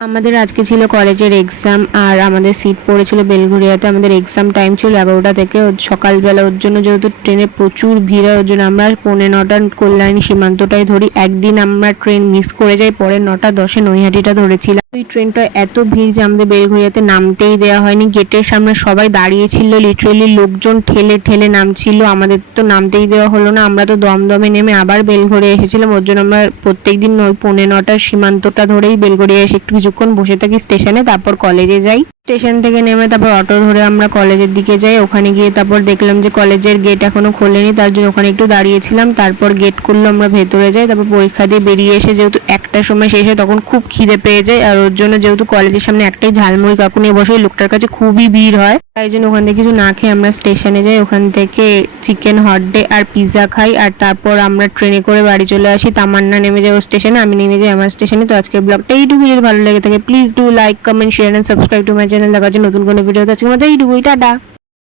আমাদের আজকে ছিল কলেজের এক্সাম আর আমাদের সিট পড়েছিল বেলঘরিয়াতে। আমাদের এক্সাম টাইম ছিল 11টা থেকে। সকালবেলা ওর জন্য যেহেতু ট্রেনে প্রচুর ভিড় হয়, ওর জন্য আমরা 9:45 কল্যাণী সীমান্তটাই ধরি। একদিন আমরা ট্রেন মিস করে যাই, পরে 9:10 নৈহাটিটা ধরেছিলাম। ওই ট্রেনটা এত ভিড় যে আমাদের বেলঘরিয়াতে নামতেই দেওয়া হয়নি। গেটের সামনে সবাই দাঁড়িয়েছিল, লিটারেলি লোকজন ঠেলে ঠেলে নামছিল, আমাদের তো নামতেই দেওয়া হলো না। আমরা তো দমদমে নেমে আবার বেলঘরিয়া এসেছিলাম। ওর জন্য আমরা প্রত্যেকদিন 9:45 সীমান্তটা ধরেই বেলঘরিয়া এসে একটু কিছুক্ষণ বসে থাকি স্টেশনে, তারপর কলেজে যাই। স্টেশন থেকে নেমে তারপর অটো ধরে আমরা কলেজের দিকে যাই। ওখানে গিয়ে তারপর দেখলাম যে কলেজের গেট এখনো খোলেনি, তার জন্য ওখানে একটু দাঁড়িয়েছিলাম। তারপর গেট খুললো, আমরা ভেতরে যাই। তারপর পরীক্ষা দিয়ে বেরিয়ে এসে যেহেতু 1টার সময় শেষ হয়, তখন খুব খিদে পেয়ে যায়। আর ওর জন্য যেহেতু কলেজের সামনে একটাই ঝালমুড়ি কাকু নিয়ে বসে, ওই লোকটার কাছে খুবই ভিড় হয়, তাই জন্য ওখান থেকে কিছু না খেয়ে আমরা স্টেশনে যাই। ওখান থেকে চিকেন হট ডে আর পিৎজা খাই, আর তারপর আমরা ট্রেনে করে বাড়ি চলে আসি। তামান্না নেমে যায় ওর স্টেশনে, আমি নেমে যাই আমার স্টেশনে। তো আজকের ব্লগটা এইটুকু। যদি ভালো লেগে থাকে please do like, comment, share and subscribe to my channel. দেখার জন্য নতুন কোনো ভিডিও আছে। আজকের মতো এইটুকুই, টাটা।